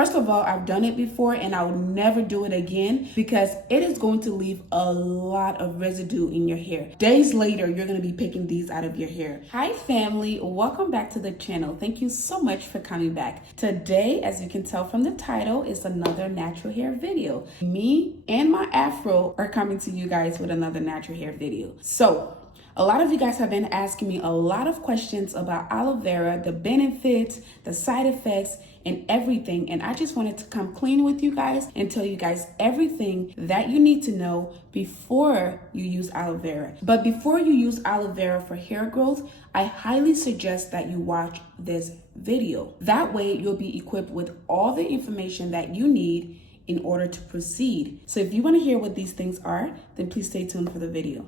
First of all, I've done it before and I will never do it again because it is going to leave a lot of residue in your hair. Days later, you're going to be picking these out of your hair. Hi family, welcome back to the channel. Thank you so much for coming back. Today, as you can tell from the title, is another natural hair video. Me and my afro are coming to you guys with another natural hair video. So, a lot of you guys have been asking me a lot of questions about aloe vera, the benefits, the side effects, and everything. And I just wanted to come clean with you guys and tell you guys everything that you need to know before you use aloe vera. But before you use aloe vera for hair growth, I highly suggest that you watch this video. That way you'll be equipped with all the information that you need in order to proceed. So if you want to hear what these things are, then please stay tuned for the video.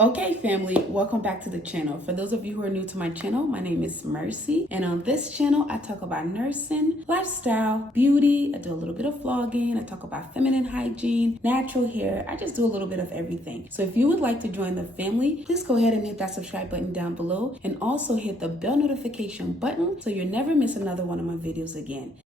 Okay family, welcome back to the channel. For those of you who are new to my channel, my name is Mercy, and on this channel I talk about nursing, lifestyle, beauty. I do a little bit of vlogging. I talk about feminine hygiene, natural hair. I just do a little bit of everything. So if you would like to join the family, please go ahead and hit that subscribe button down below and also hit the bell notification button so you'll never miss another one of my videos again.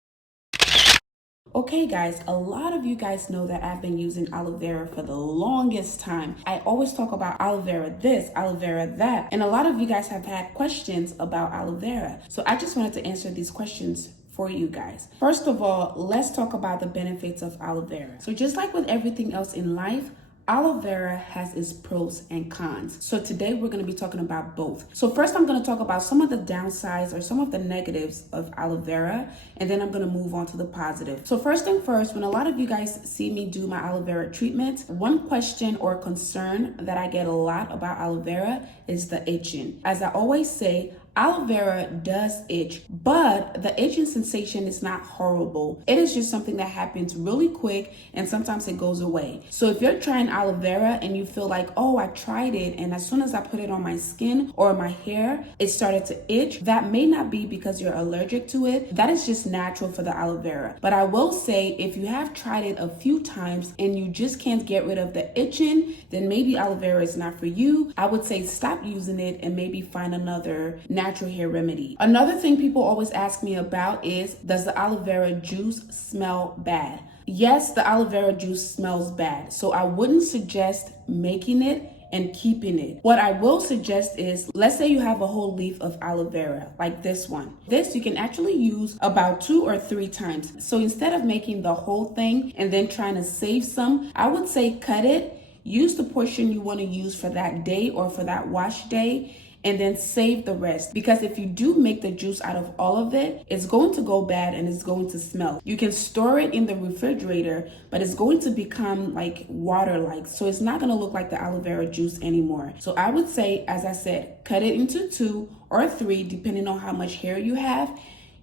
Okay guys, a lot of you guys know that I've been using aloe vera for the longest time. I always talk about aloe vera this, aloe vera that, and a lot of you guys have had questions about aloe vera. So I just wanted to answer these questions for you guys. First of all, let's talk about the benefits of aloe vera. So just like with everything else in life, aloe vera has its pros and cons. So today we're going to be talking about both. So first I'm going to talk about some of the downsides or some of the negatives of aloe vera, and then I'm going to move on to the positive. So first thing first, when a lot of you guys see me do my aloe vera treatment, one question or concern that I get a lot about aloe vera is the itching. As I always say, aloe vera does itch, but the itching sensation is not horrible. It is just something that happens really quick and sometimes it goes away. So if you're trying aloe vera and you feel like, oh, I tried it and as soon as I put it on my skin or my hair, it started to itch, that may not be because you're allergic to it. That is just natural for the aloe vera. But I will say if you have tried it a few times and you just can't get rid of the itching, then maybe aloe vera is not for you. I would say stop using it and maybe find another natural hair remedy. Another thing people always ask me about is, does the aloe vera juice smell bad? Yes, the aloe vera juice smells bad. So I wouldn't suggest making it and keeping it. What I will suggest is, let's say you have a whole leaf of aloe vera, like this one. This you can actually use about 2 or 3 times. So instead of making the whole thing and then trying to save some, I would say cut it, use the portion you want to use for that day or for that wash day, and then save the rest. Because if you do make the juice out of all of it, it's going to go bad and it's going to smell. You can store it in the refrigerator, but it's going to become like water-like. So it's not going to look like the aloe vera juice anymore. So I would say, as I said, cut it into 2 or 3, depending on how much hair you have.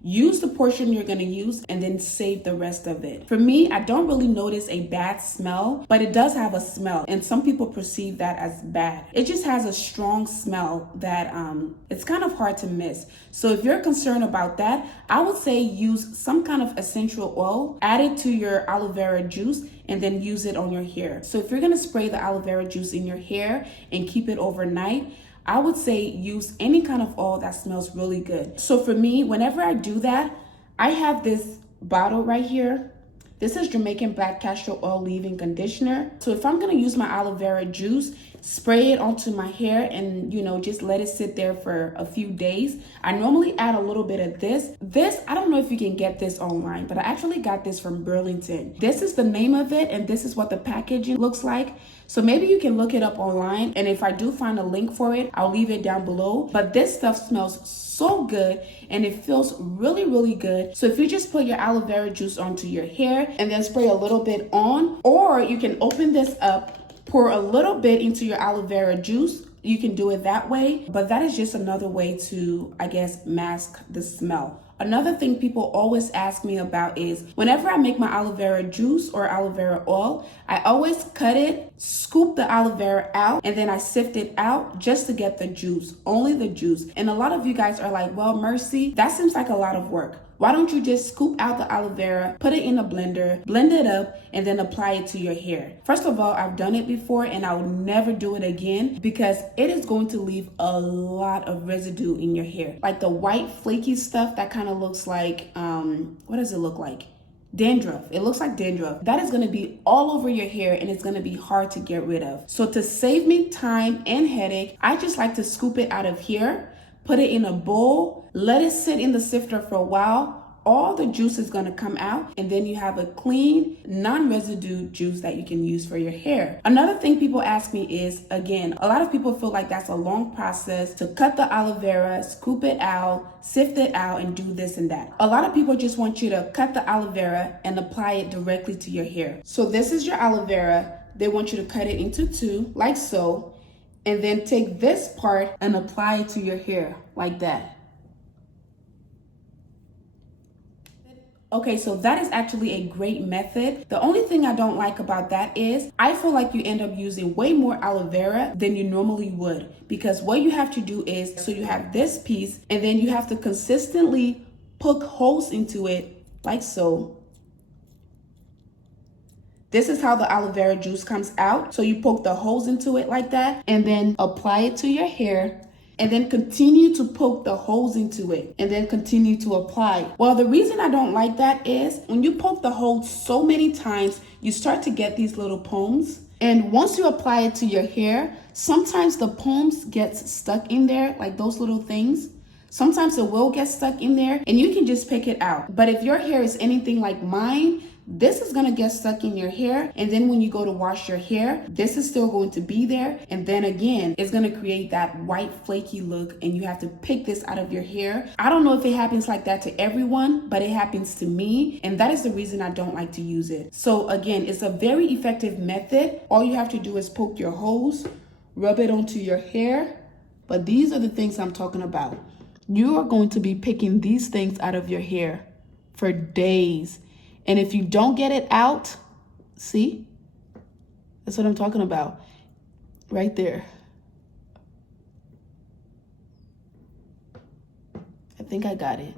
Use the portion you're going to use and then save the rest of it. For me, I don't really notice a bad smell, but it does have a smell and some people perceive that as bad. It just has a strong smell that it's kind of hard to miss. So if you're concerned about that, I would say use some kind of essential oil, add it to your aloe vera juice, and then use it on your hair. So if you're going to spray the aloe vera juice in your hair and keep it overnight, I would say use any kind of oil that smells really good. So for me, whenever I do that, I have this bottle right here. This is Jamaican Black Castor Oil Leave-In Conditioner. So if I'm gonna use my aloe vera juice, spray it onto my hair and, just let it sit there for a few days. I normally add a little bit of this. I don't know if you can get this online, but I actually got this from Burlington. This is the name of it and this is what the packaging looks like. So maybe you can look it up online, and if I do find a link for it, I'll leave it down below. But this stuff smells so good and it feels really, really good. So if you just put your aloe vera juice onto your hair and then spray a little bit on, or you can open this up, pour a little bit into your aloe vera juice. You can do it that way, but that is just another way to, I guess, mask the smell. Another thing people always ask me about is whenever I make my aloe vera juice or aloe vera oil, I always cut it, scoop the aloe vera out, and then I sift it out just to get the juice, only the juice. And a lot of you guys are like, well, Mercy, that seems like a lot of work. Why don't you just scoop out the aloe vera, put it in a blender, blend it up, and then apply it to your hair? First of all, I've done it before and I will never do it again because it is going to leave a lot of residue in your hair. Like the white flaky stuff that kind of looks like, what does it look like? Dandruff. It looks like dandruff. That is going to be all over your hair and it's going to be hard to get rid of. So to save me time and headache, I just like to scoop it out of here, put it in a bowl, let it sit in the sifter for a while. All the juice is going to come out and then you have a clean, non-residue juice that you can use for your hair. Another thing people ask me is, again, a lot of people feel like that's a long process to cut the aloe vera, scoop it out, sift it out, and do this and that. A lot of people just want you to cut the aloe vera and apply it directly to your hair. So this is your aloe vera. They want you to cut it into two, like so, and then take this part and apply it to your hair, like that. Okay, so that is actually a great method. The only thing I don't like about that is I feel like you end up using way more aloe vera than you normally would, because what you have to do is, so you have this piece and then you have to consistently poke holes into it like so. This is how the aloe vera juice comes out. So you poke the holes into it like that and then apply it to your hair. And then continue to poke the holes into it and then continue to apply. Well, the reason I don't like that is when you poke the holes so many times, you start to get these little pomes. And once you apply it to your hair, sometimes the pomes get stuck in there, like those little things. Sometimes it will get stuck in there and you can just pick it out. But if your hair is anything like mine, this is going to get stuck in your hair, and then when you go to wash your hair, this is still going to be there, and then again it's going to create that white flaky look and you have to pick this out of your hair. I don't know if it happens like that to everyone, but it happens to me, and that is the reason I don't like to use it. So again, it's a very effective method. All you have to do is poke your holes, rub it onto your hair, but these are the things I'm talking about. You are going to be picking these things out of your hair for days. And if you don't get it out, see, that's what I'm talking about right there. I think I got it.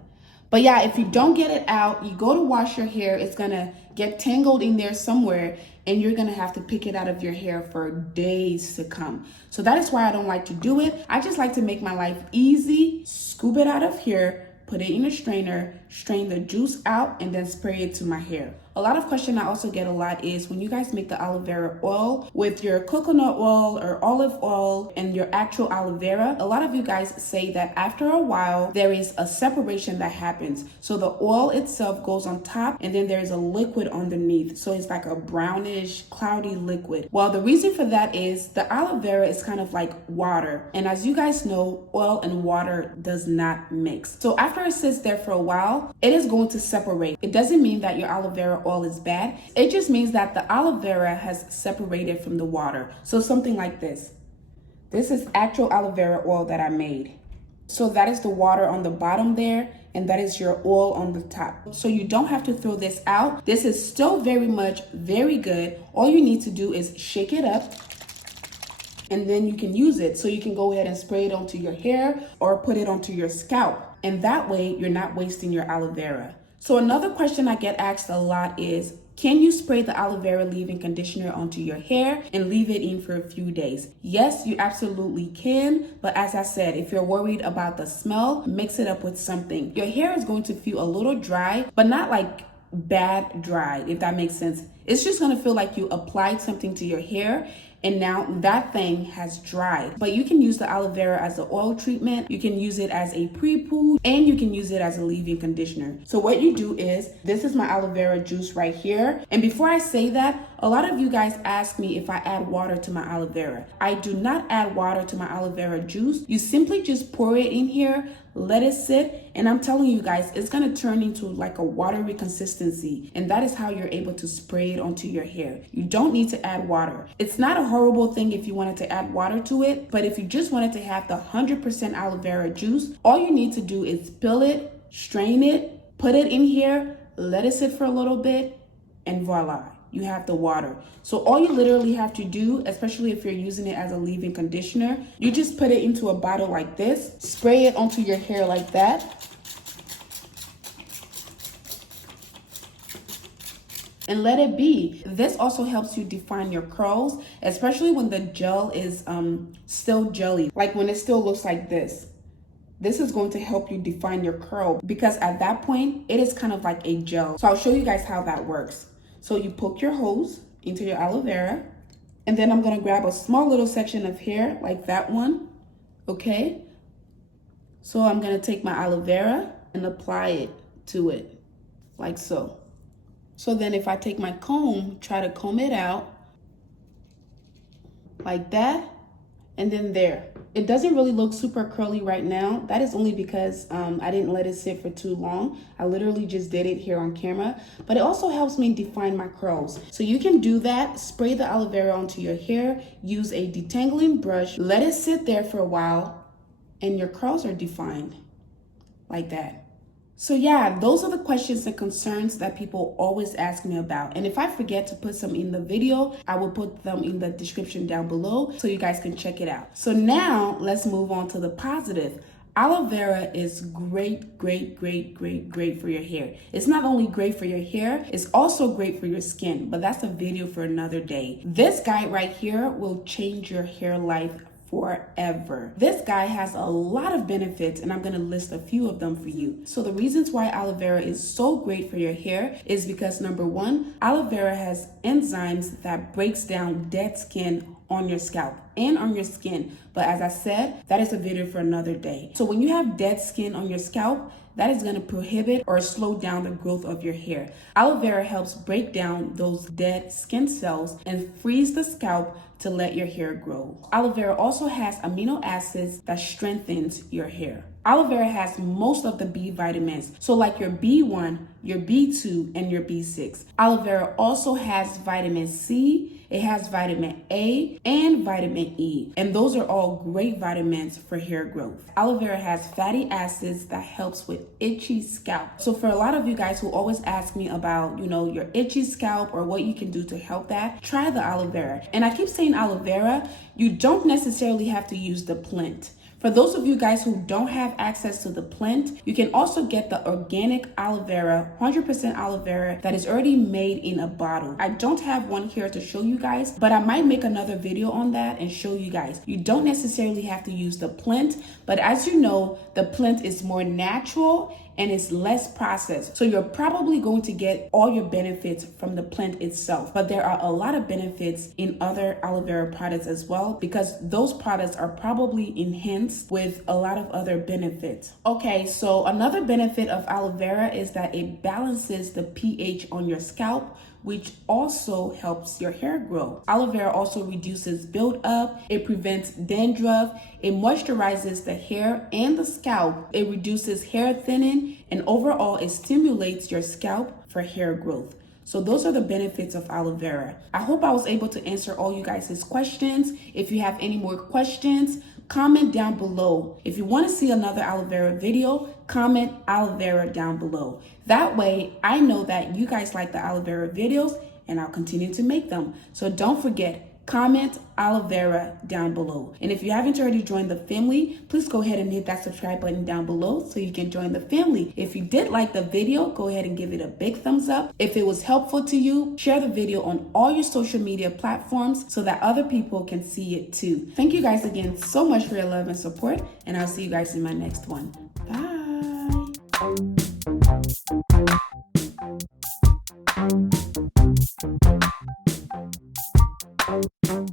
But yeah, if you don't get it out, you go to wash your hair, it's gonna get tangled in there somewhere and you're gonna have to pick it out of your hair for days to come. So that is why I don't like to do it. I just like to make my life easy, scoop it out of here, put it in a strainer, strain the juice out, and then spray it to my hair. A lot of question I also get a lot is when you guys make the aloe vera oil with your coconut oil or olive oil and your actual aloe vera, a lot of you guys say that after a while, there is a separation that happens. So the oil itself goes on top and then there's a liquid underneath. So it's like a brownish, cloudy liquid. Well, the reason for that is the aloe vera is kind of like water. And as you guys know, oil and water does not mix. So after it sits there for a while, it is going to separate. It doesn't mean that your aloe vera oil is bad. It just means that the aloe vera has separated from the water. So something like this. This is actual aloe vera oil that I made. So that is the water on the bottom there, and that is your oil on the top. So you don't have to throw this out. This is still very good. All you need to do is shake it up and then you can use it. So you can go ahead and spray it onto your hair or put it onto your scalp. And that way you're not wasting your aloe vera. So another question I get asked a lot is, can you spray the aloe vera leave-in conditioner onto your hair and leave it in for a few days? Yes, you absolutely can. But as I said, if you're worried about the smell, mix it up with something. Your hair is going to feel a little dry, but not like bad dry, if that makes sense. It's just going to feel like you applied something to your hair and now that thing has dried. But you can use the aloe vera as an oil treatment, you can use it as a pre-poo, and you can use it as a leave-in conditioner. So what you do is, this is my aloe vera juice right here. And before I say that, a lot of you guys ask me if I add water to my aloe vera. I do not add water to my aloe vera juice. You simply just pour it in here, let it sit, and I'm telling you guys, it's gonna turn into like a watery consistency, and that is how you're able to spray it onto your hair. You don't need to add water. It's not a horrible thing if you wanted to add water to it, but if you just wanted to have the 100% aloe vera juice, all you need to do is peel it, strain it, put it in here, let it sit for a little bit, and voila, you have the water. So all you literally have to do, especially if you're using it as a leave-in conditioner, you just put it into a bottle like this, spray it onto your hair like that, and let it be. This also helps you define your curls, especially when the gel is still jelly, like when it still looks like this. This is going to help you define your curl because at that point, it is kind of like a gel. So I'll show you guys how that works. So you poke your hose into your aloe vera, and then I'm gonna grab a small little section of hair like that one, okay? So I'm gonna take my aloe vera and apply it to it, like so. So then if I take my comb, try to comb it out, like that, and then there. It doesn't really look super curly right now. That is only because I didn't let it sit for too long. I literally just did it here on camera, but it also helps me define my curls. So you can do that, spray the aloe vera onto your hair, use a detangling brush, let it sit there for a while, and your curls are defined like that. So yeah, those are the questions and concerns that people always ask me about. And if I forget to put some in the video, I will put them in the description down below so you guys can check it out. So now let's move on to the positive. Aloe vera is great, great, great, great, great for your hair. It's not only great for your hair, it's also great for your skin, but that's a video for another day. This guy right here will change your hair life forever. This guy has a lot of benefits and I'm going to list a few of them for you. So the reasons why aloe vera is so great for your hair is because number one, aloe vera has enzymes that breaks down dead skin on your scalp and on your skin. But as I said, that is a video for another day. So when you have dead skin on your scalp, that is going to prohibit or slow down the growth of your hair. Aloe vera helps break down those dead skin cells and frees the scalp to let your hair grow. Aloe vera also has amino acids that strengthens your hair. Aloe vera has most of the B vitamins, so like your B1, your B2, and your B6. Aloe vera also has vitamin C, it has vitamin A, and vitamin E, and those are all great vitamins for hair growth. Aloe vera has fatty acids that helps with itchy scalp. So for a lot of you guys who always ask me about, your itchy scalp or what you can do to help that, try the aloe vera. And I keep saying aloe vera, you don't necessarily have to use the plant. For those of you guys who don't have access to the plant, you can also get the organic aloe vera, 100% aloe vera that is already made in a bottle. I don't have one here to show you guys, but I might make another video on that and show you guys. You don't necessarily have to use the plant, but as you know, the plant is more natural and it's less processed. So you're probably going to get all your benefits from the plant itself. But there are a lot of benefits in other aloe vera products as well, because those products are probably enhanced with a lot of other benefits. Okay, so another benefit of aloe vera is that it balances the pH on your scalp, which also helps your hair grow. Aloe vera also reduces buildup, it prevents dandruff, it moisturizes the hair and the scalp, it reduces hair thinning, and overall it stimulates your scalp for hair growth. So those are the benefits of aloe vera. I hope I was able to answer all you guys' questions. If you have any more questions, comment down below. If you want to see another aloe vera video, comment aloe vera down below. That way, I know that you guys like the aloe vera videos and I'll continue to make them. So don't forget, comment aloe vera down below. And if you haven't already joined the family, please go ahead and hit that subscribe button down below so you can join the family. If you did like the video, go ahead and give it a big thumbs up. If it was helpful to you, share the video on all your social media platforms so that other people can see it too. Thank you guys again so much for your love and support, and I'll see you guys in my next one. Bye.